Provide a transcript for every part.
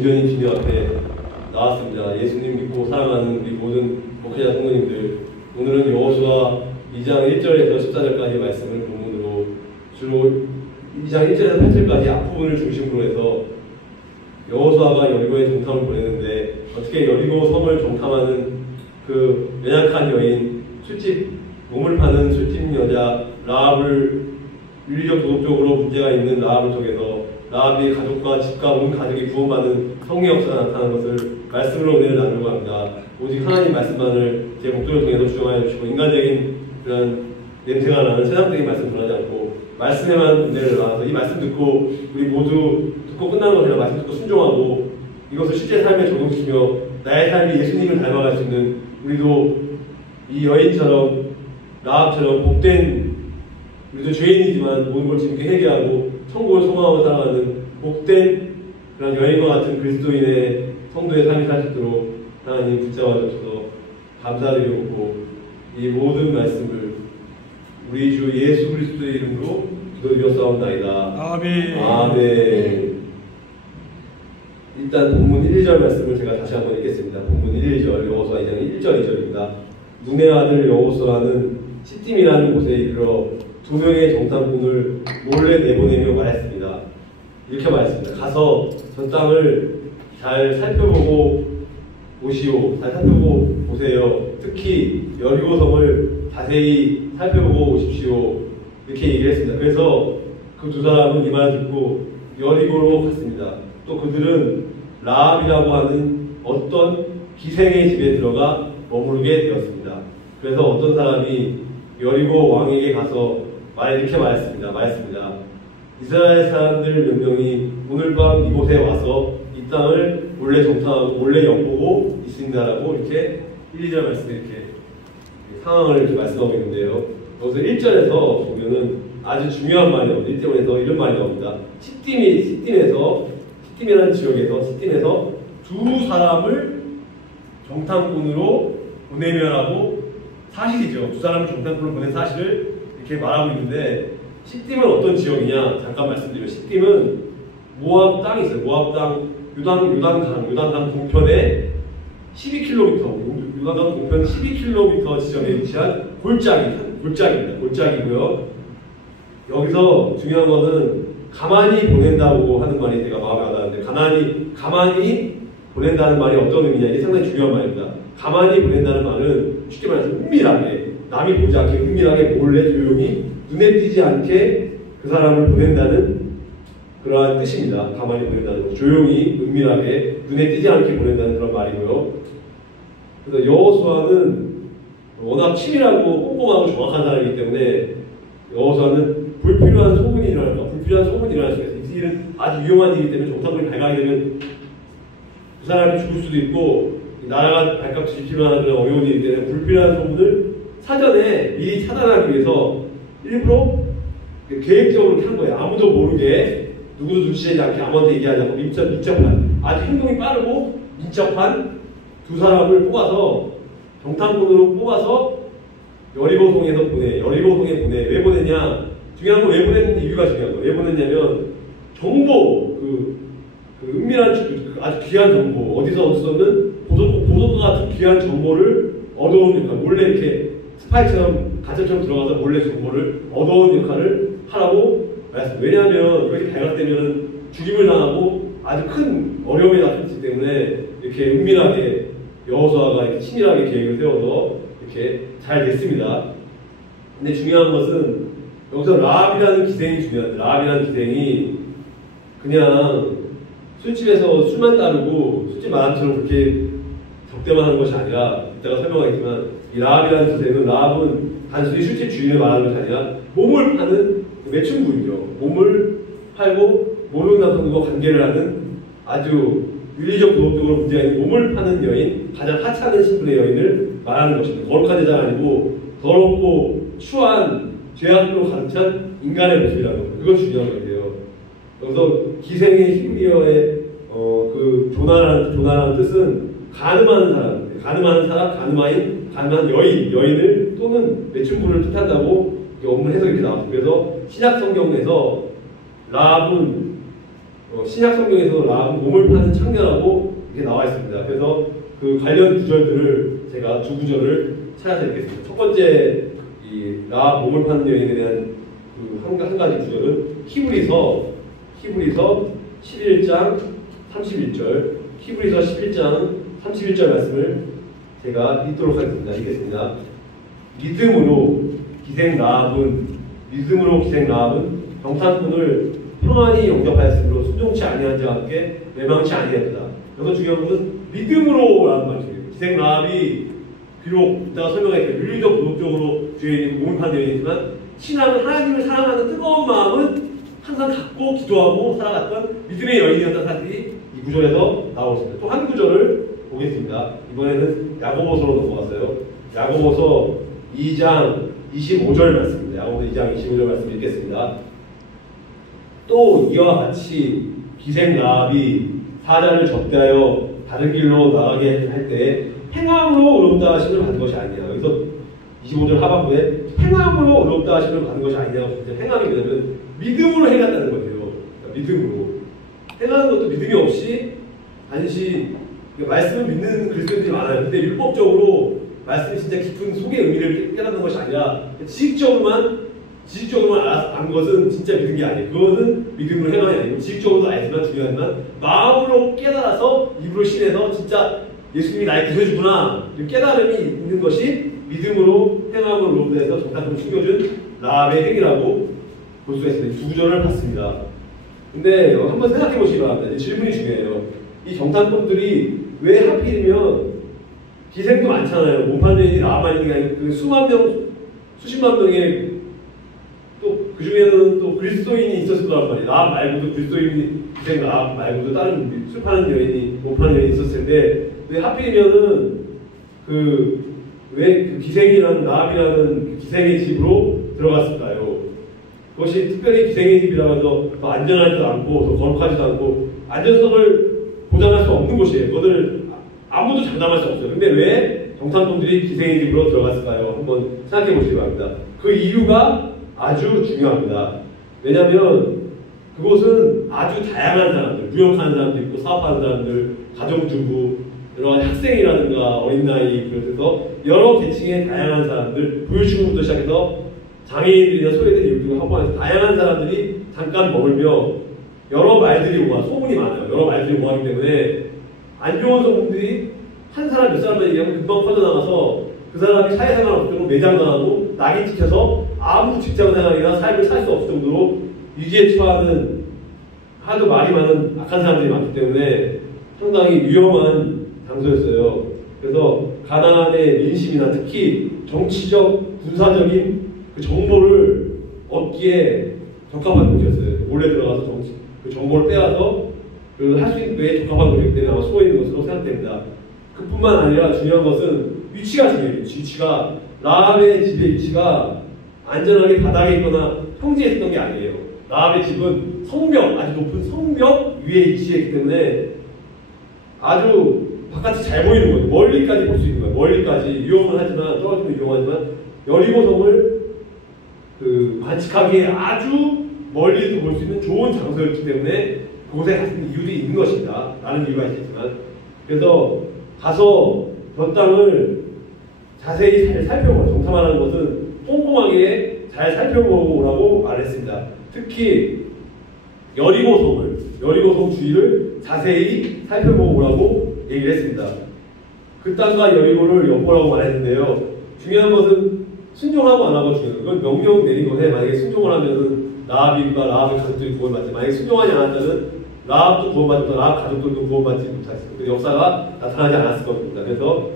주님 주님 앞에 나왔습니다. 예수님 믿고 사랑하는 우리 모든 목회자 성도님들, 오늘은 여호수아 2장 1절에서 14절까지 말씀을 본문으로 주로 2장 1절에서 8절까지 앞부분을 중심으로 해서 여호수아가 여리고에 정탐을 보내는데 어떻게 여리고 섬을 정탐하는 그 연약한 여인, 몸을 파는 술집 여자 라합을 윤리적 도덕적으로 문제가 있는 라합을 통해서 라합의 가족과 집과 온 가족이 구원받는 성령 역사가 나타나는 것을 말씀으로 은혜를 나누려고 합니다. 오직 하나님 말씀만을 제 목도를 통해서 주장하여 주시고 인간적인 그런 냄새가 나는 세상적인 말씀 전하지 않고 말씀에만 은혜를 나눠서 이 말씀 듣고 우리 모두 듣고 끝나는 것이 아니라 말씀 듣고 순종하고 이것을 실제 삶에 적용시키며 나의 삶이 예수님을 닮아갈 수 있는 우리도 이 여인처럼 라합처럼 복된, 우리도 죄인이지만 모든 걸 지금께 회개하고 천국을 소망하고 살아가는 복된 그런 여인과 같은 그리스도인의 성도의 삶이 살 수 있도록 하나님 붙잡아 주셔서 감사드리고 이 모든 말씀을 우리 주 예수 그리스도의 이름으로 기도드렸사옵나이다. 아멘. 아멘. 일단 본문 1절 말씀을 제가 다시 한번 읽겠습니다. 본문 1절 여호수아 2장 1절 2절입니다. 눈의 아들 여호수아는 시딤이라는 곳에 이르러 2명의 정탐꾼을 몰래 내보내며 말했습니다. 이렇게 말했습니다. 가서 저 땅을 잘 살펴보고 오시오. 잘 살펴보고 오세요. 특히 여리고 성을 자세히 살펴보고 오십시오. 이렇게 얘기를 했습니다. 그래서 그 두 사람은 이 말을 듣고 여리고로 갔습니다. 또 그들은 라합이라고 하는 어떤 기생의 집에 들어가 머무르게 되었습니다. 그래서 어떤 사람이 여리고 왕에게 가서 이렇게 말했습니다. 이스라엘 사람들 몇 명이 오늘 밤 이곳에 와서 이 땅을 몰래 정탐하고 몰래 엿보고 있습니다라고 이렇게 1, 2절 말씀에 이렇게 상황을 이렇게 말씀하고 있는데요. 여기서 1절에서 보면은 아주 중요한 말이 나옵니다. 1절에서 이런 말이 나옵니다. 시딤이라는 지역에서 시딤에서 두 사람을 정탐꾼으로 보내며라고 사실이죠. 두 사람을 정탐꾼으로 보낸 사실을 이렇게 말하고 있는데 시딤은 어떤 지역이냐 잠깐 말씀드리면 시딤은 모압 땅이 있어요. 모압 땅 요단강 동편에 12km 요단강 동편 12km 지점에 위치한 골짜기입니다. 골짜기고요. 여기서 중요한 것은 가만히 보낸다고 하는 말이 제가 마음에 와닿는데 가만히 보낸다는 말이 어떤 의미냐 이게 상당히 중요한 말입니다. 가만히 보낸다는 말은 쉽게 말해서 은밀하게 남이 보지 않게 은밀하게 몰래 조용히 눈에 띄지 않게 그 사람을 보낸다는 그러한 뜻입니다. 가만히 보낸다는 것, 조용히 은밀하게 눈에 띄지 않게 보낸다는 그런 말이고요. 그래서 여호수아는 워낙 치밀하고 꼼꼼하고 정확한 사람이기 때문에 여호수아는 불필요한 소문이 일어날 수 있어요. 이 일은 아주 위험한 일이기 때문에 정탐꾼이 발각이 되면 그 사람이 죽을 수도 있고 나라가 발칵 뒤집힐만한 그런 어려운 일이기 때문에 불필요한 소문을 사전에 미리 차단하기 위해서 일부러 계획적으로 이렇게 한 거예요. 아무도 모르게 누구도 눈치채지 않게 아무한테 얘기하지 않고 민첩한 아주 행동이 빠르고 민첩한 두 사람을 뽑아서 정탐꾼으로 뽑아서 여리고성에 보내. 왜 보내냐? 중요한 건 왜 보냈는지 이유가 중요한 거예요. 왜 보냈냐면 정보, 은밀한 아주 귀한 정보, 어디서든 보도과 같은 귀한 정보를 얻어오는 역할, 몰래 이렇게 스파이처럼 가짜처럼 들어가서 몰래 정보를 얻어오는 역할을 하라고 말했습니다. 왜냐하면 이것이 발각되면 죽임을 당하고 아주 큰 어려움에 닥쳤기 때문에 이렇게 은밀하게 여호수아가 이렇게 치밀하게 계획을 세워서 이렇게 잘 됐습니다. 근데 중요한 것은 여기서 라합이라는 기생이 중요한데 라합이라는 기생이 그냥 술집에서 술만 따르고 술집 마담처럼 그렇게 적대만 하는 것이 아니라 이따가 설명하겠지만 이 라합이라는 기생은 라합은 단순히 술집 주인을 말하는 것이 아니라 몸을 파는 매춘부이죠. 몸을 팔고 모르는 남성과 관계를 하는 아주 윤리적 도덕적으로 문제가 있는 몸을 파는 여인, 가장 하찮은 신분의 여인을 말하는 것입니다. 거룩한 여자가 아니고 더럽고 추한 죄악으로 가득 찬 인간의 모습이라는 겁니다. 그건 중요한 거예요. 여기서 기생의 히브리어의 그 조나라는 뜻은 가늠한 여인을 또는 매춘부를 뜻한다고 원문 해석이 이렇게 나왔어요. 그래서 신약 성경에서 라합은 신약 성경에서 라합은 몸을 파는 창녀라고 이렇게 나와 있습니다. 그래서 그 관련 구절들을 제가 두 구절을 찾아드리겠습니다. 첫 번째 이 라합 몸을 파는 여인에 대한 그 한 가지 구절은 히브리서 11장 31절 히브리서 11장 31절 말씀을 제가 읽도록 하겠습니다. 읽겠습니다. 믿음으로 기생 라합은 정탐꾼을 평안히 영접하였으므로 순종치 아니한 자와 함께 멸망치 아니하였다. 여기서 중요한 것은 믿음으로라는 말이에요. 기생 라합이 비록 이따가 설명할게요. 윤리적 도덕적으로 주인이 몸을 파는 여인이지만 신앙은 하나님을 사랑하는 뜨거운 마음은 항상 갖고 기도하고 살아갔던 믿음의 여인이었던 사실이 이 구절에서 나오고 있습니다. 또 한 구절을 보겠습니다. 이번에는 야고보서로 넘어갔어요. 야고보서 2장 25절 말씀입니다. 야고보서 2장 25절 말씀 읽겠습니다. 또 이와 같이 기생 라합이 사자를 접대하여 다른 길로 나가게 할 때 행함으로 의롭다 하심을 받은 것이 아니냐. 여기서 25절 하반부에 행함으로 의롭다 하심을 받은 것이 아니냐고 진짜 행함이 뭐냐면 믿음으로 행한다는 거예요. 그러니까 믿음으로 행하는 것도 믿음이 없이 단지 말씀을 믿는 그리스도인들이 많아요. 근데 율법적으로 말씀이 진짜 깊은 속의 의미를 깨닫는 것이 아니라 지식적으로만 안 것은 진짜 믿은 게 아니에요. 그것은 믿음으로 행함이 아니고 지식적으로도 알지만 중요하지만 마음으로 깨달아서 입으로 신해서 진짜 예수님이 나의 구세주구나 깨달음이 있는 것이 믿음으로 행함을 의롭다 해서 정탐꾼을 숨겨준 라합의 행위라고 볼 수가 있습니다. 두 구절을 봤습니다. 근데 한번 생각해 보시기 바랍니다. 질문이 중요해요. 이 정탐꾼들이 왜 하필이면 기생도 많잖아요. 몸판 여인이 라합만 있는 게 아니고 그 수십만 명의 또 그 중에는 또 그리스도인이 있었을 거란 말이에요. 라합 말고도 그리스도인이 기생 라합 말고도 다른 술 파는 여인이 몸판 여인이 있었을 텐데 왜 하필이면은 왜 그 기생이라는 라합이라는 기생의 집으로 들어갔을까요? 그것이 특별히 기생의 집이라고 해서 더 안전하지도 않고 더 거룩하지도 않고 안전성을 보장할 수 없는 곳이에요. 그것을 아무도 장담할 수 없어요. 근데 왜 정탐꾼들이 기생의 집으로 들어갔을까요? 한번 생각해 보시기 바랍니다. 그 이유가 아주 중요합니다. 왜냐하면 그곳은 아주 다양한 사람들, 무역하는 사람도 있고 사업하는 사람들, 가정주부, 여러 가지 학생이라든가 어린 나이 그래서 여러 계층의 다양한 사람들, 보유층부터 시작해서 장애인들이나 소외된 이웃들과 하고 다양한 사람들이 잠깐 머물며 여러 말들이 소문이 많아요. 여러 말들이 오가기 때문에 안 좋은 소문들이 한 사람 몇 사람만 얘기하면 금방 퍼져나가서 그 사람이 사회생활 없도록 매장당하고 낙인 찍혀서 아무 직장생활이나 삶을 살 수 없을 정도로 위기에 처하는 하도 말이 많은 악한 사람들이 많기 때문에 상당히 위험한 장소였어요. 그래서 가나안의 민심이나 특히 정치적, 군사적인 그 정보를 얻기에 적합한 곳이었어요. 몰래 들어가서 그 정보를 빼와서 할 수 있는 게 적합한 곳이기 때문에 아마 숨어 있는 것으로 생각됩니다. 그뿐만 아니라 중요한 것은 위치가 중요해요. 위치가 라합의 집의 위치가 안전하게 바닥에 있거나 평지에 있었던 게 아니에요. 라합의 집은 성벽, 아주 높은 성벽 위에 위치했기 때문에 아주 바깥이 잘 보이는 거예요. 멀리까지 볼 수 있는 거예요. 멀리까지 위험은 하지만 떨어지면 위험하지만 여리고성을 관측하기에 아주 멀리서 볼 수 있는 좋은 장소였기 때문에 그곳에 갔는 이유도 있는 것입니다. 라는 이유가 있겠지만 그래서 가서 저 땅을 자세히 잘 살펴보라. 정탐하라는 것은 꼼꼼하게 잘 살펴보라고 말했습니다. 특히 여리고성 주위를 자세히 살펴보라고 얘기를 했습니다. 그 땅과 여리고를 엿보라고 말했는데요. 중요한 것은 순종하고 안 하고 중요해요. 그건 명령 내린 건데 만약에 순종을 하면은 라합의 가족들이 구원받지. 만약에 순종하지 않았다면 라합도 구원받았다. 라합 가족들도 구원받지 못했어요. 그 역사가 나타나지 않았을 겁니다. 그래서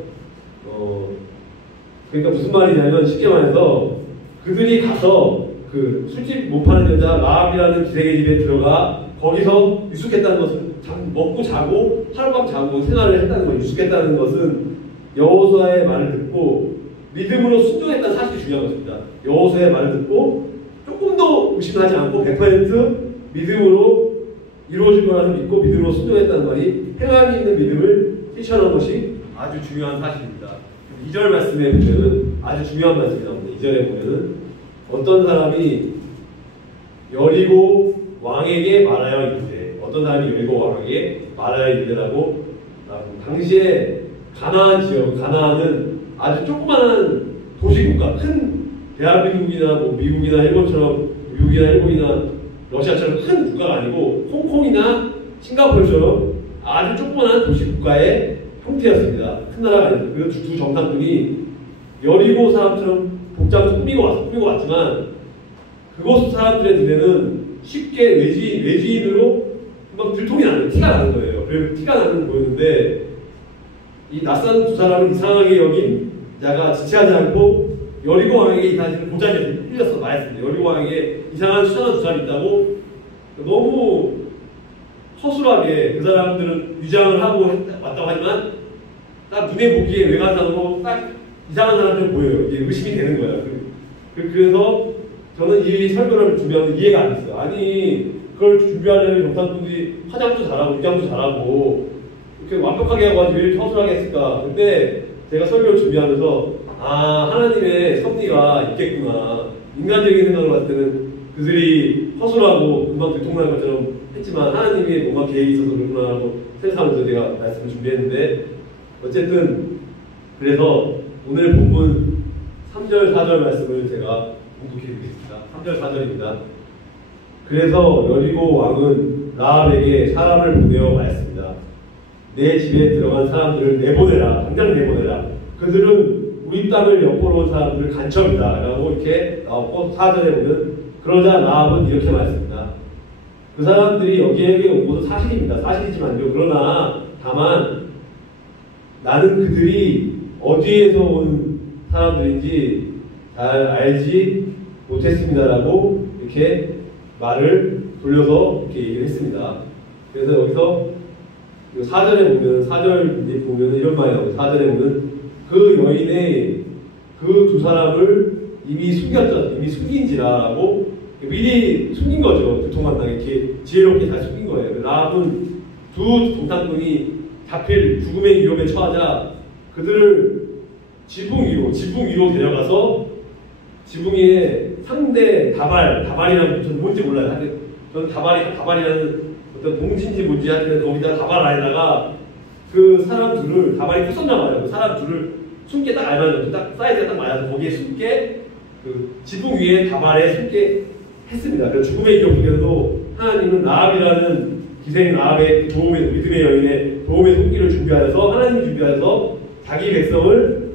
그러니까 무슨 말이냐면 쉽게 말해서 그들이 가서 그 술집 못 파는 여자 라합이라는 기생의 집에 들어가 거기서 유숙했다는 것은 먹고 자고 하룻밤 자고 생활을 했다는 거예요. 유숙했다는 것은 여호수아의 말을 듣고 믿음으로 순종했다는 사실이 중요한 것입니다. 여호수아의 말을 듣고 조금도 의심하지 않고 100% 믿음으로 이루어질 거라는 믿고 믿음으로 순종했다는 말이 행함이 있는 믿음을 실천한 것이 아주 중요한 사실입니다. 2절 말씀에 보면은 아주 중요한 말씀이 나옵니다. 2절에 보면은 어떤 사람이 여리고 왕에게 말하여 이르되 어떤 사람이 여리고 왕에게 말하여 이르라고 당시에 가나안 지역, 가나안은 아주 조그마한 도시국가, 큰 대한민국이나 뭐 미국이나 일본처럼 미국이나 일본이나 러시아처럼 큰 국가가 아니고 홍콩이나 싱가포르처럼 아주 조그마한 도시국가의 형태였습니다. 큰 나라가 아니었어요. 그래서 두 정탐꾼이 여리고 사람처럼 복장 꾸미고 왔지만 그곳 사람들의 눈에는 쉽게 외지인으로 막 들통이 나는, 티가 나는 거예요. 그리고 티가 나는 보였는데 이 낯선 두 사람을 이상하게 여긴 자가 지체하지 않고 여리고 왕에게 이 사실을 고자기에 흘렸어 말했습니다. 여리고 왕에게 이상한 수상한 두 사람이 있다고 너무 허술하게 그 사람들은 위장을 하고 왔다고 하지만 딱 눈에 보기에 외관상으로 딱 이상한 사람들 보여요. 이게 의심이 되는 거예요. 그래서 저는 이 설교를 준비하면 이해가 안 됐어요. 아니 그걸 준비하려면 정탐꾼들이 화장도 잘하고 위장도 잘하고 이렇게 완벽하게 하고 왜 이렇게 허술하게 했을까. 근데 제가 설교를 준비하면서 아 하나님의 섭리가 있겠구나. 인간적인 생각을 봤을 때는 그들이 허술하고 금방 들통날 것처럼 했지만 하나님이 뭔가 계획이 있어서 그렇구나 하고 생각하면서 제가 말씀을 준비했는데 어쨌든 그래서 오늘 본문 3절 4절 말씀을 제가 공독해 드리겠습니다. 3절 4절입니다. 그래서 여리고 왕은 라합에게 사람을 보내어 말했습니다. 내 집에 들어간 사람들을 내보내라. 당장 내보내라. 그들은 우리 땅을 엿보러 온 사람들을 간첩이다. 라고 이렇게 나오고 4절에 보면 그러자 라합은 이렇게 말했습니다. 그 사람들이 여기에게 온 것은 사실입니다. 사실이지만요. 그러나 다만 나는 그들이 어디에서 온 사람들인지 잘 알지 못했습니다라고 이렇게 말을 돌려서 이렇게 얘기를 했습니다. 그래서 여기서 4절에 보면 이런 말이 나오고 4절에 보면 그 여인의 그 두 사람을 이미 숨긴지라고 미리 숨긴 거죠. 두통한다고 이렇게 지혜롭게 다 숨긴 거예요. 라합은 두 정탐꾼이 잡힐 죽음의 위험에 처하자 그들을 지붕 위로 데려가서 지붕 위에 상대 다발이라는 저는 뭔지 몰라요. 저는 다발이라는 어떤 봉지인지 뭔지 하여튼 거기다 다발 안에다가 그 사람 둘을 다발이 컸었나 봐요. 그 사람 둘을 숨게 딱 알맞아서 딱 사이즈가 딱 맞아서 거기에 숨게 그 지붕 위에 다발에 숨게 했습니다. 그래서 죽음의 위협 속에서도 하나님은 라합이라는 기생 라합의 믿음의 여인의 도움의 손길을 준비하여서 하나님이 준비하여서 자기 백성을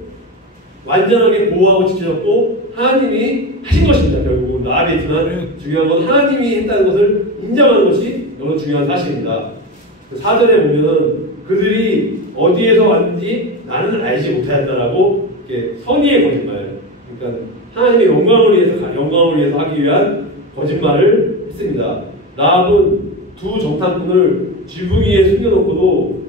완전하게 보호하고 지켜줬고 하나님이 하신 것입니다. 결국은 라합이 했지만 중요한 건 하나님이 했다는 것을 인정하는 것이 너무 중요한 사실입니다. 4절에 보면 그들이 어디에서 왔는지 나는 알지 못하였다라고 선의의 거짓말, 그러니까 하나님의 영광을 위해서 하기 위한 거짓말을 했습니다. 라합은 두 정탐꾼을 지붕 위에 숨겨놓고도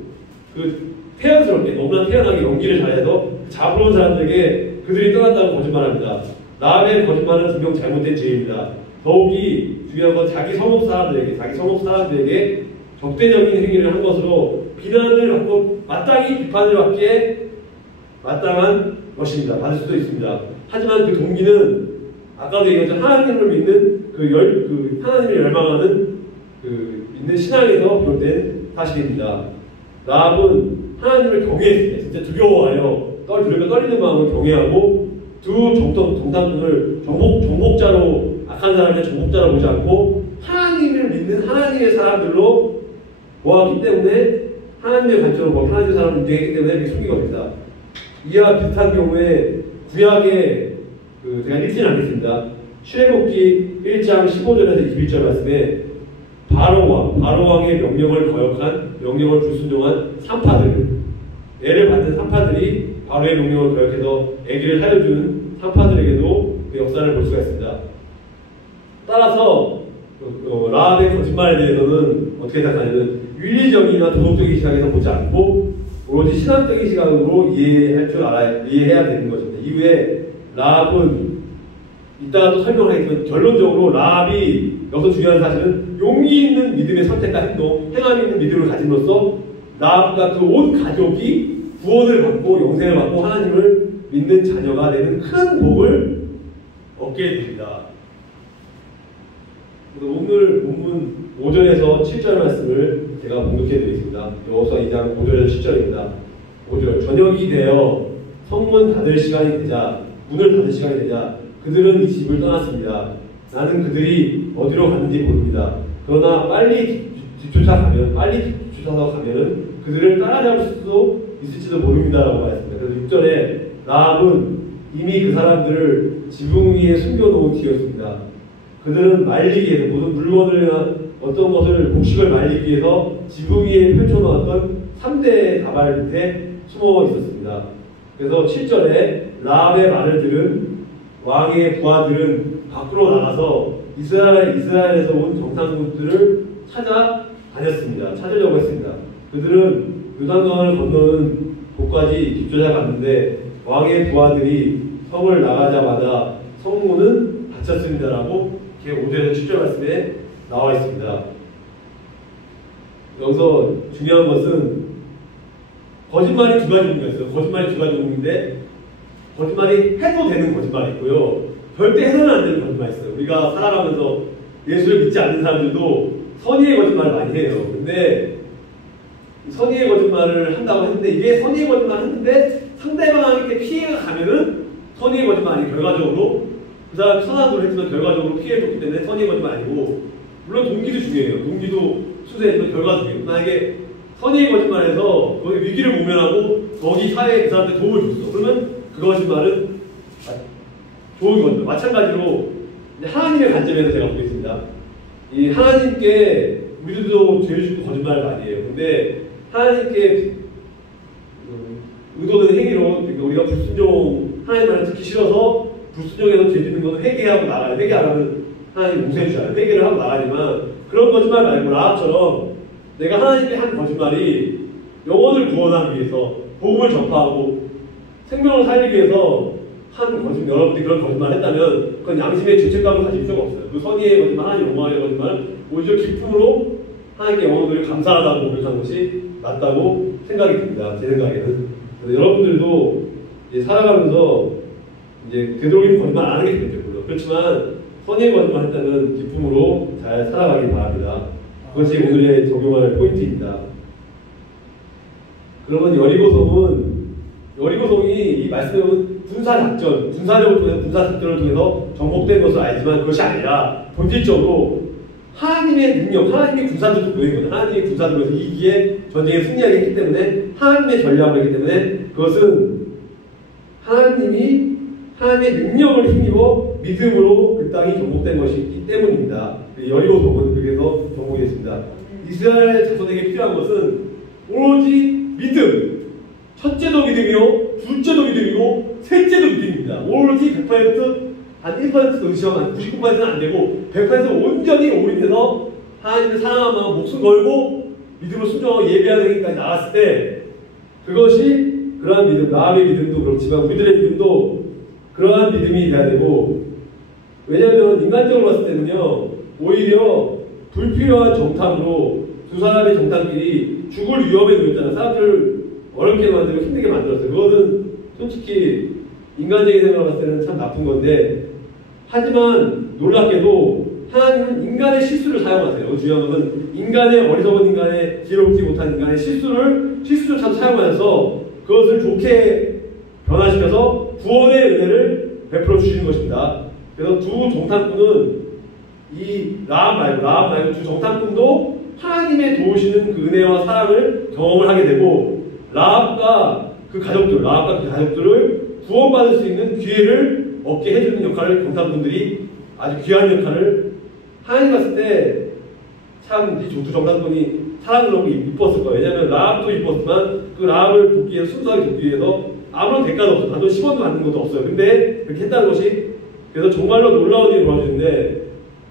태연스럽게 너무나 태연하게 연기를 잘해서 잡으러 온 사람들에게 그들이 떠났다고 거짓말합니다. 라합의 거짓말은 분명 잘못된 죄입니다. 더욱이 중요한 건 자기 성읍 사람들에게 적대적인 행위를 한 것으로 비난을 받고 마땅히 비판을 받기에 마땅한 것입니다. 받을 수도 있습니다. 하지만 그 동기는 아까도 얘기했던 하나님을 믿는 하나님을 열망하는 믿는 신앙에서 비롯된 사실입니다. 라합은 하나님을 경외했습니다. 진짜 두려워하여 떨리는 마음을 경외하고 두 정탐꾼을 정복자로 악한 사람의 정복자로 보지 않고 하나님을 믿는 하나님의 사람들로 보았기 때문에 하나님의 관점으로 보고 하나님의 사람을 인정했기 때문에 이렇게 숨기게 됩니다. 이와 비슷한 경우에 구약에 제가 읽지는 않겠습니다. 출애굽기 1장 15절에서 21절 말씀에 바로왕의 명령을 불순종한 애를 받는 산파들이 바로의 명령을 거역해서 아기를 살려준 산파들에게도 그 역사를 볼 수가 있습니다. 따라서 라합의 거짓말에 대해서는 어떻게 생각하냐면 윤리적이나 도덕적인 시각에서 보지 않고 오로지 신앙적인 시각으로 이해해야 되는 것입니다. 이후에 라합은 이따가 또 설명하겠지만 결론적으로 라합이 여기서 중요한 사실은 용기 있는 믿음의 선택과 행동, 행함이 있는 믿음을 가짐으로써 라합과 그 온 가족이 구원을 받고 영생을 받고 하나님을 믿는 자녀가 되는 큰 복을 얻게 됩니다. 오늘 본문 5절에서 7절 말씀을 제가 봉독해 드리겠습니다. 여호수아 2장 5절에서 7절입니다. 5절 저녁이 되어 성문 닫을 시간이 되자 문을 닫을 시간이 되자 그들은 이 집을 떠났습니다. 나는 그들이 어디로 갔는지 모릅니다. 그러나 빨리 뒤쫓아서 가면은 그들을 따라잡을 수도 있을지도 모릅니다라고 말했습니다. 그래서 6절에 라합은 이미 그 사람들을 지붕 위에 숨겨놓은 뒤였습니다. 그들은 말리기 위해서 모든 물건을 어떤 것을 곡식을 말리기 위해서 지붕 위에 펼쳐놓았던 3대의 다발 밑에 숨어 있었습니다. 그래서 7절에 라합의 말을 들은 왕의 부하들은 밖으로 나가서 이스라엘에서 온 정탐꾼들을 찾으려고 했습니다. 그들은 요단강을 건너는 곳까지 뒤쫓아갔는데 왕의 부하들이 성을 나가자마자 성문은 닫혔습니다라고 이렇게 5절에서 7절 말씀에 나와 있습니다. 여기서 중요한 것은 거짓말이 두 가지 종류가 있어요. 거짓말이 두 가지 종류인데 거짓말이 해도 되는 거짓말이 있고요. 절대 해서는 안 되는 거짓말이 있어요. 우리가 살아가면서 예수를 믿지 않는 사람들도 선의의 거짓말을 많이 해요. 근데 선의의 거짓말을 한다고 했는데 이게 선의의 거짓말을 했는데 상대방에게 피해가 가면은 선의의 거짓말이 결과적으로 그 사람이 선한 소리를 했지만 결과적으로 피해를 줬기 때문에 선의의 거짓말 아니고 물론 동기도 중요해요. 동기도 순수했지만 결과도 중요해요. 만약에 선의의 거짓말에서 거기 위기를 모면하고 거기 사회에 그 사람한테 도움을 줬어. 그러면 그 거짓말은 좋은 거죠. 마찬가지로 하나님의 관점에서 제가 보겠습니다. 이 하나님께 우리들도 죄를 짓고 거짓말을 많이 해요. 근데 하나님께 의도된 행위로 그러니까 우리가 하나님 말을 듣기 싫어서 불순종해서 죄 짓는 것은 회개하고 나가요. 회개 안 하면 하나님 용서해 주잖아요. 회개를 하고 나가지만 그런 거짓말 말고 라합처럼 내가 하나님께 한 거짓말이 영혼을 구원하기 위해서 복음을 전파하고 생명을 살리기 위해서 한 거짓말, 여러분들이 그런 거짓말을 했다면 그건 양심의 죄책감을 가질 필요가 없어요. 그 선의의 거짓말, 하나님 영광의 거짓말 오히려 기쁨으로 하나님께 영혼들이 감사하다고 고백하는 것이 맞다고 생각이 듭니다. 제 생각에는. 그래서 여러분들도 이제 살아가면서 이제 되도록이면 거짓말 안 하게 되겠죠. 물론. 그렇지만 선의의 거짓말 했다면 기쁨으로 잘 살아가기 바랍니다. 그것이 오늘의 적용할 포인트입니다. 그러면 여리고성이 이 말씀에 보면 군사작전을 통해서 정복된 것을 알지만 그것이 아니라 본질적으로 하나님의 능력, 하나님의 군사들도 보낸 거예요. 하나님의 군사들에서 이기에 전쟁에 승리하게 했기 때문에 하나님의 전략을 했기 때문에 그것은 하나님의 능력을 힘입어 믿음으로 그 땅이 정복된 것이기 때문입니다. 여리고성은 그래서 정복이 됐습니다. 이스라엘 자손에게 필요한 것은 오로지 믿음. 첫째도 믿음이요, 둘째도 믿음이고, 셋째도 믿음입니다. 오로지 100%, 한 1%도 의심하면 한 99%는 안 되고, 100% 온전히 올인해서 하나님을 사랑하며 목숨 걸고 믿음으로 순종하고 예배하는 행위까지 나갔을 때, 그것이 그러한 믿음, 라합의 믿음도 그렇지만 우리들의 믿음도 그러한 믿음이 돼야 되고, 왜냐하면 인간적으로 봤을 때는요, 오히려 불필요한 정탐으로 두 사람의 정탐끼리 죽을 위험에 놓였잖아요. 사람들을 어렵게 만들고 힘들게 만들었어요. 그거는 솔직히 인간적인 생각을 봤을 때는 참 나쁜 건데, 하지만 놀랍게도 하나님은 인간의 실수를 사용하세요. 중요한 것은 어리석은 인간의 지혜롭지 못한 인간의 실수조차도 사용하셔서 그것을 좋게 변화시켜서 구원의 은혜를 베풀어 주시는 것입니다. 그래서 두 정탐꾼은 이 라합 말고 두 정탐꾼도 하나님의 도우시는 그 은혜와 사랑을 경험을 하게 되고 라합과 그 가족들을 구원받을 수 있는 기회를 얻게 해주는 역할을 정탐꾼들이 아주 귀한 역할을 하나님 봤을 때 참 이 두 정탐꾼이 사랑을 너무 이뻤을 거예요. 왜냐하면 라합도 이뻤지만 그 라합을 돕기 위해서 순수하게 돕기 위해서 아무런 대가도 없어요. 단돈 10원도 받는 것도 없어요. 근데 그렇게 했다는 것이 그래서 정말로 놀라운 일이 벌어지는데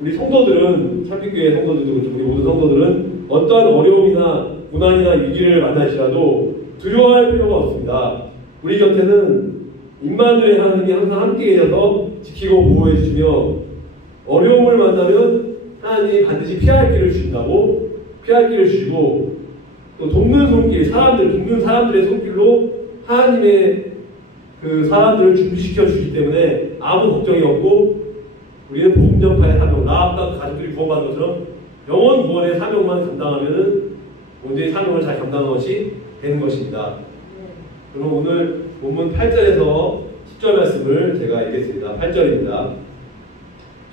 우리 성도들은 참빛교회 성도들도 그렇고 우리 모든 성도들은 어떠한 어려움이나 고난이나 위기를 만나시라도 두려워할 필요가 없습니다. 우리 곁에는 임마누엘 하나님이 항상 함께 계셔서 지키고 보호해 주시며 어려움을 만나면 하나님이 반드시 피할 길을 주시고 또 돕는 사람들의 손길로 하나님의 그 사람들을 준비시켜 주시기 때문에 아무 걱정이 없고 우리는 복음 전파의 사명, 라합과 가족들이 구원받은 것처럼 영혼 구원의 사명만 감당하면은 온전히 사명을 잘 감당한 것이 되는 것입니다. 그럼 오늘 본문 8절에서 10절 말씀을 제가 읽겠습니다. 8절입니다.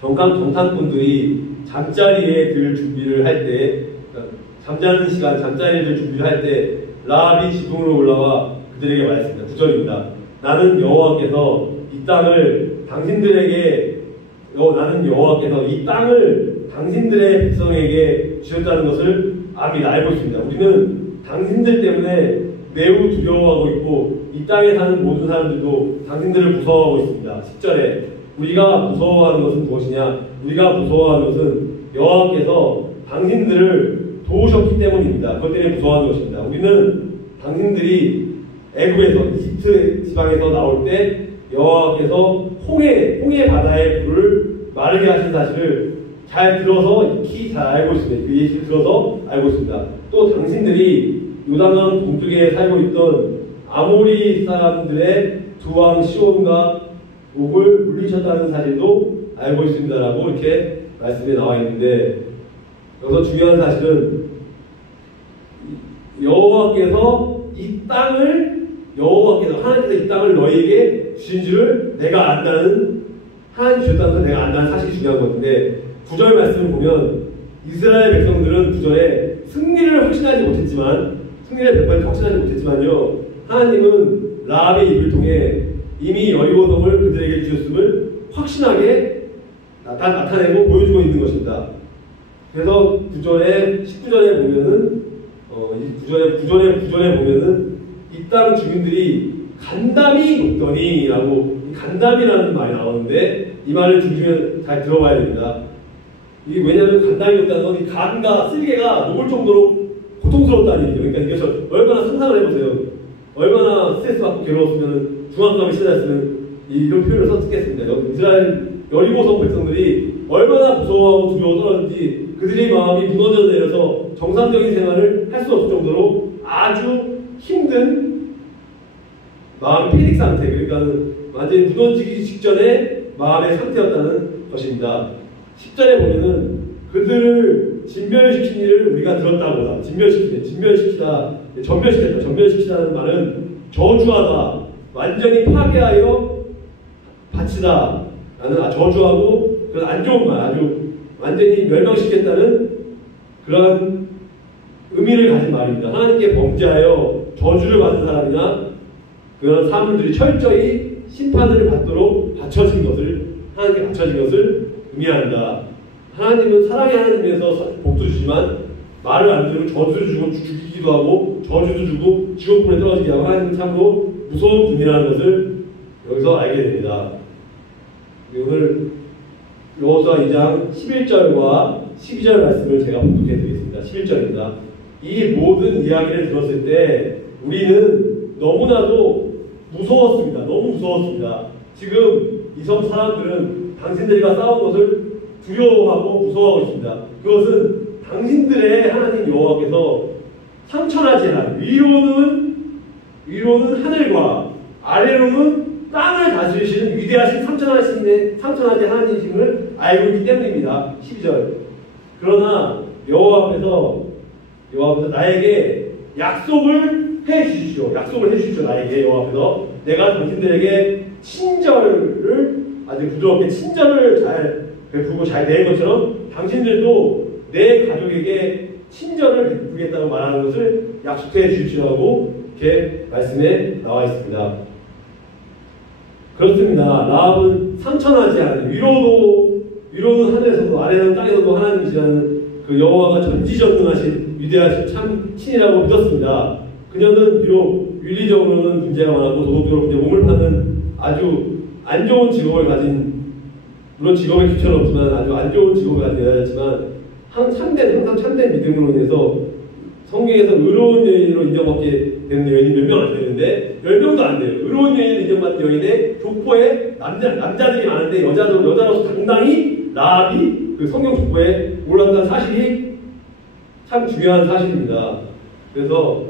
정탐꾼들이 잠자리에 들 준비를 할 때, 잠자는 시간, 잠자리에 들 준비를 할 때 라합이 지붕으로 올라와 그들에게 말했습니다. 9절입니다. 나는 여호와께서 이 땅을 당신들의 백성에게 주셨다는 것을 압니다. 알고 있습니다. 우리는 당신들 때문에 매우 두려워하고 있고 이 땅에 사는 모든 사람들도 당신들을 무서워하고 있습니다. 10절에 우리가 무서워하는 것은 무엇이냐? 우리가 무서워하는 것은 여호와께서 당신들을 도우셨기 때문입니다. 그것 때문에 무서워하는 것입니다. 우리는 당신들이 애굽에서 이집트 지방에서 나올 때 여호와께서 홍해 바다의 불을 마르게 하신 사실을 잘 들어서 익히 잘 알고 있습니다. 그 예시를 들어서 알고 있습니다. 또 당신들이 요단강 동쪽에 살고 있던 아모리 사람들의 두 왕 시온과 옥을 물리쳤다는 사실도 알고 있습니다라고 이렇게 말씀에 나와 있는데, 여기서 중요한 사실은 하나님께서 이 땅을 너희에게 주신 줄을 내가 안다는, 하나님 주셨다는 걸 내가 안다는 사실이 중요한 건데, 9절 말씀을 보면 이스라엘 백성들은 9절에 승리를 100% 확신하지 못했지만요, 하나님은 라합의 입을 통해 이미 여리고성을 그들에게 주셨음을 확신하게 나타내고 보여주고 있는 것입니다. 그래서 19절에 보면은 이 땅 주민들이 간담이 높더니라고, 간담이라는 말이 나오는데 이 말을 중심에 잘 들어봐야 됩니다. 이게 왜냐하면 간담이 높다는 건 이 간과 쓸개가 녹을 정도로 고통스럽다는 얘기죠. 그러니까 이것을 얼마나 상상을 해보세요. 얼마나 스트레스 받고 괴로웠으면, 중압감이 심해졌으면 이런 표현을 썼겠습니다. 이스라엘 여리고성 백성들이 얼마나 무서워하고 두려워 떨었는지 그들의 마음이 무너져 내려서 정상적인 생활을 할 수 없을 정도로 아주 힘든 마음 패닉 상태, 그러니까 완전히 무너지기 직전의 마음의 상태였다는 것입니다. 10절에 보면은 그들을 진멸시킨 일을 우리가 들었다고, 전멸시키다는 말은 저주하다, 완전히 파괴하여 바치다 라는 저주하고 그런 안 좋은 말, 아주 완전히 멸망시켰다는 그런 의미를 가진 말입니다. 하나님께 범죄하여 저주를 받은 사람이나 그런 사람들이 철저히 심판을 받도록 하나님께 바쳐진 것을 의미한다. 하나님은 사랑의 하나님에서 복도 주지만 말을 안 들으면 저주를 주고 죽이기도 하고 저주도 주고 지옥불에 떨어지게 하고, 하나님은 참으로 무서운 분이라는 것을 여기서 알게 됩니다. 오늘 여호수아 2장 11절과 12절 말씀을 제가 봉독해 드리겠습니다. 11절입니다. 이 모든 이야기를 들었을 때 우리는 너무나도 무서웠습니다. 너무 무서웠습니다. 지금 이 섬 사람들은 당신들과 싸운 것을 두려워하고 무서워하고 있습니다. 그것은 당신들의 하나님 여호와께서 상천하지 않은, 위로는 하늘과 아래로는 땅을 다스리시는 위대하신 상천하지 하나님이심을 알고 있기 때문입니다. 12절. 그러나 여호와 앞에서 나에게 약속을 해주십시오. 나에게 여호와 앞에서 내가 당신들에게 친절을 아주 부드럽게 친절을 잘 베푸고 잘 대한 것처럼 당신들도 내 가족에게 친절을 베푸겠다고 말하는 것을 약속해 주십시오라고 이렇게 말씀에 나와 있습니다. 그렇습니다. 라합은 상천하지 않은, 위로는 하늘에서도 아래는 땅에서도 하나님이시라는 그 여호와가 전지전능하신 위대하신 참 친이라고 믿었습니다. 그녀는 비록 윤리적으로는 문제가 많았고 도덕적으로 몸을 파는 아주 안 좋은 직업을 가진, 물론 직업에 귀천은 없지만 아주 안 좋은 직업을 가진 여자였지만 항상 참된 믿음으로 인해서 성경에서 의로운 여인으로 인정받게 되는 여인이 몇 명 안 되는데 10명도 안 돼요. 의로운 여인을 인정받는 여인의 족보에 남자들이 많은데 여자로서 당당히 라합이 그 성경 족보에 올랐다는 사실이 참 중요한 사실입니다. 그래서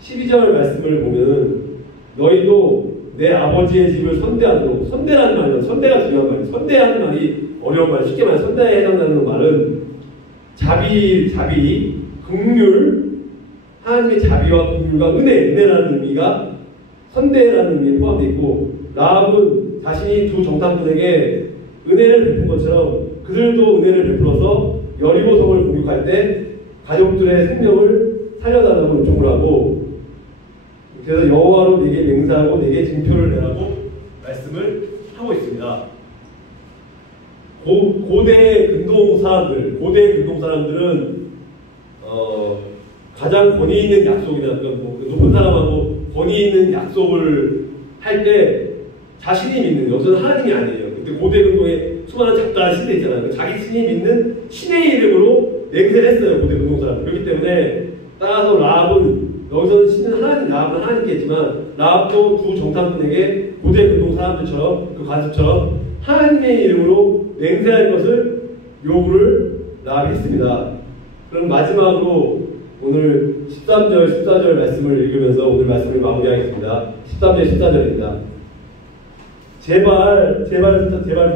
12절 말씀을 보면 너희도 내 아버지의 집을 선대하도록. 선대라는 말은 선대가 중요한 말이에요. 선대하는 말이 어려운 말. 쉽게 말해 선대에 해당되는 말은 자비, 긍휼, 하나님의 자비와 긍휼과 은혜라는 의미가 선대라는 의미에 포함되어 있고, 라합은 자신이 두 정탐꾼에게 은혜를 베푼 것처럼 그들도 은혜를 베풀어서 여리고 성을 공격할 때 가족들의 생명을 살려달라고 요청을 하고, 그래서 여호와로 내게 맹세하고 내게 증표를 내라고 말씀을 하고 있습니다. 고대 근동 사람들은 가장 권위 있는 약속이나 높은 사람하고 권위 있는 약속을 할 때 자신이 믿는, 여기서는 하나님이 아니에요. 근데 고대 근동에 수많은 작다한 신들 있잖아요. 자기 신이 믿는 신의 이름으로 맹세를 했어요, 고대 근동 사람. 그렇기 때문에 따라서 라합은, 여기서는 신은 하나님, 라합은 하나님께지만 라합도 두 정탐꾼에게 고대 근동 사람들처럼, 그 관습처럼 하나님의 이름으로 맹세할 것을 요구를 라합이 했습니다. 그럼 마지막으로 오늘 13절, 14절 말씀을 읽으면서 오늘 말씀을 마무리하겠습니다. 13절, 14절입니다. 제발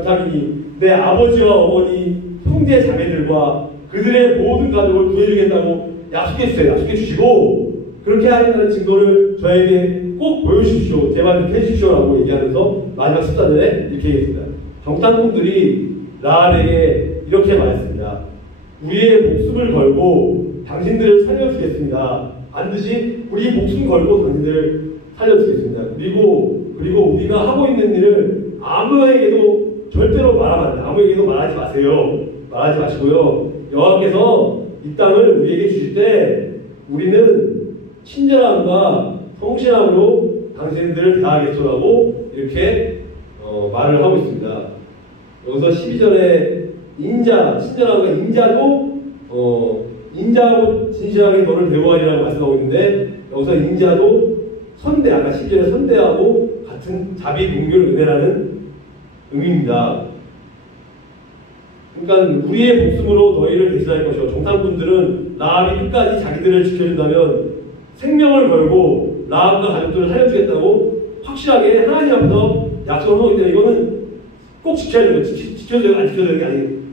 부탁이니 내 아버지와 어머니, 형제 자매들과 그들의 모든 가족을 구해주겠다고 약속해주세요. 약속해주시고 그렇게 하겠다는 증거를 저에게 꼭 보여주십시오. 제발 좀 해주십시오 라고 얘기하면서 마지막 14절에 이렇게 얘기했습니다. 정탐꾼들이 라합에게 이렇게 말했습니다. 우리의 목숨을 걸고 당신들을 살려주겠습니다. 반드시 우리 목숨 걸고 당신들을 살려주겠습니다. 그리고 우리가 하고 있는 일을 아무에게도 절대로 말하면 안 돼요. 아무에게도 말하지 마세요. 말하지 마시고요. 여호와께서 이 땅을 우리에게 주실 때 우리는 친절함과 성실함으로 당신들을 대하겠소라고 이렇게 말을 하고 있습니다. 여기서 12절에 친절함과 인자하고 진실하게 너를 대우하리라고 말씀하고 있는데, 여기서 인자도 아까 10절에 선대하고 같은 자비, 긍휼, 은혜라는 의미입니다. 그러니까 우리의 목숨으로 너희를 대신할 것이요. 정탐꾼들은 라합이 끝까지 자기들을 지켜준다면 생명을 걸고 라합과 가족들을 살려주겠다고 확실하게 하나님 앞에서 약속을 하고 있는데, 이거는 꼭 지켜야 되는 거예요. 지켜줘야 안 지켜야 되는 게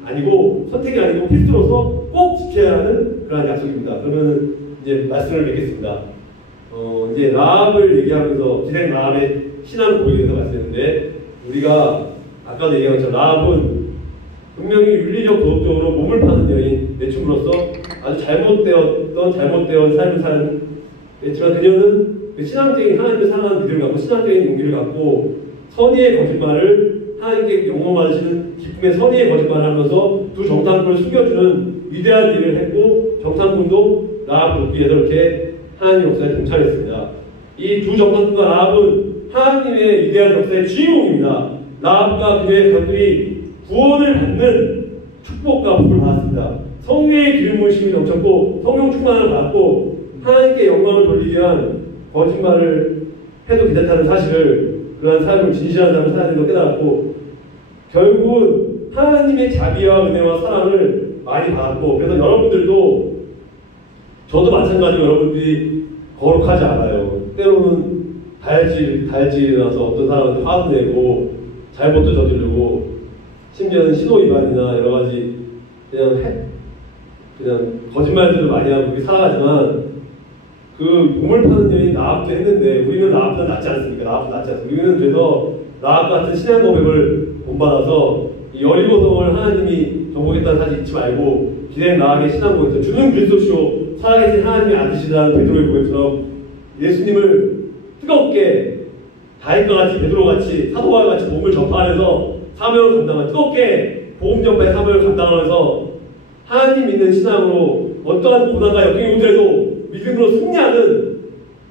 아니고 선택이 아니고 필수로서 꼭 지켜야 하는 그런 약속입니다. 그러면 이제 말씀을 맺겠습니다. 이제 라합을 얘기하면서 기생 라합의 신앙 고백에 대해서 말씀했는데, 우리가 아까도 얘기한 것처럼 라합은 분명히 윤리적 도덕적으로 몸을 파는 여인 매춘으로서 아주 잘못되었던 삶을 사는 했지만, 그녀는 그 신앙적인 하나님을 사랑하는 믿음을 갖고 신앙적인 용기를 갖고 선의의 거짓말을 하나님께 영광 받으시는 기쁨의 선의의 거짓말을 하면서 두 정탐꾼을 숨겨주는 위대한 일을 했고, 정탐꾼도 라합을 돕기 위해서 이렇게 하나님 역사에 동참했습니다. 이 두 정탐꾼과 라합은 하나님의 위대한 역사의 주인공입니다. 라합과 그녀의 가족들이 구원을 받는 축복과 복을 받았습니다. 성령의 기름 부으심이 넘쳤고 성령 충만을 받았고 하나님께 영광을 돌리기 위한 거짓말을 해도 괜찮다는 사실을, 그러한 삶을 진실한 삶을 살아야 되는 걸 깨달았고, 결국은 하나님의 자비와 은혜와 사랑을 많이 받았고, 그래서 여러분들도, 저도 마찬가지로 여러분들이 거룩하지 않아요. 때로는 다혈질이라서 어떤 사람한테 화도 내고 잘못도 저지르고 심지어는 신호위반이나 여러가지 그냥 거짓말들을 많이 하고 그렇게 살아가지만, 그 몸을 파는 여인 라합도 했는데 우리는 라합보다 낫지 않습니까? 우리는 그래서 라합 같은 신앙 고백을 본받아서 여리고성을 하나님이 정복했다는 사실 잊지 말고, 기생 라합의 신앙 고백에서 주는 그리스도시요 살아계신 하나님의 아들이시라는 베드로의 고백처럼 예수님을 뜨겁게 다윗과 같이 베드로같이 사도와 같이 몸을 전파하면서 사명을 감당하면서, 뜨겁게 복음 전파의 사명을 감당하면서 하나님 믿는 신앙으로 어떠한 고난과 역경이 오더라도 믿음으로 승리하는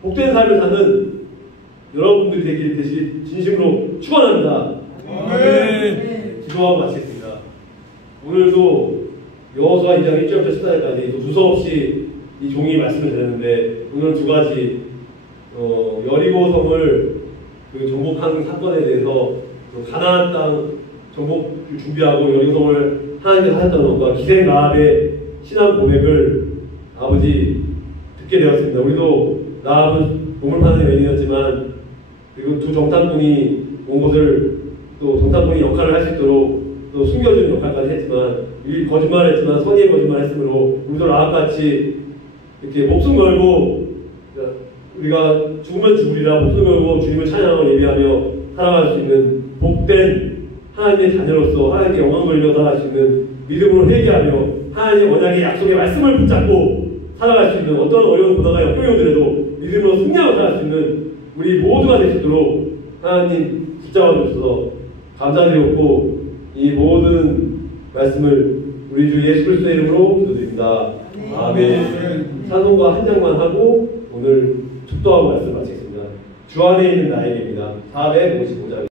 복된 삶을 사는 여러분들이 되길 대신 진심으로 축원합니다. 아멘. 기도하고 마치겠습니다. 오늘도 여호수아 2장 1절부터 14절까지 두서없이 이 종이 말씀을 드렸는데, 오늘 두 가지 여리고성을 그 정복한 사건에 대해서 가나안 땅 정복을 준비하고 여리고성을 하나님께서 하셨다는 것과 기생 라합의 신앙 고백을 아버지 듣게 되었습니다. 우리도 라합은 몸을 파는 여인이었지만 그리고 두 정탐꾼이 온 것을 또 정탐꾼이 역할을 할 수 있도록 또 숨겨주는 역할까지 했지만 이 거짓말을 했지만 선의의 거짓말을 했으므로 우리도 라합같이 이렇게 목숨 걸고 우리가 죽으면 죽으리라 목숨 걸고 주님을 찬양하고 예배하며 살아갈 수 있는 복된 하나님의 자녀로서 하나님께 영광 돌리며 살아갈 수 있는 믿음으로 회개하며 하나님의 언약의 약속의 말씀을 붙잡고 살아갈 수 있는 어떤 어려운 고난과 역경이 오더라도 믿음으로 승리하고 살아갈 수 있는 우리 모두가 될 수 있도록 하나님 붙잡아 주셔서 감사드리고 이 모든 말씀을 우리 주 예수 그리스도의 이름으로 기도드립니다. 아멘. 찬송가 한 장만 하고 오늘 축도하고 말씀 마치겠습니다. 주 안에 있는 나에게입니다. 455장.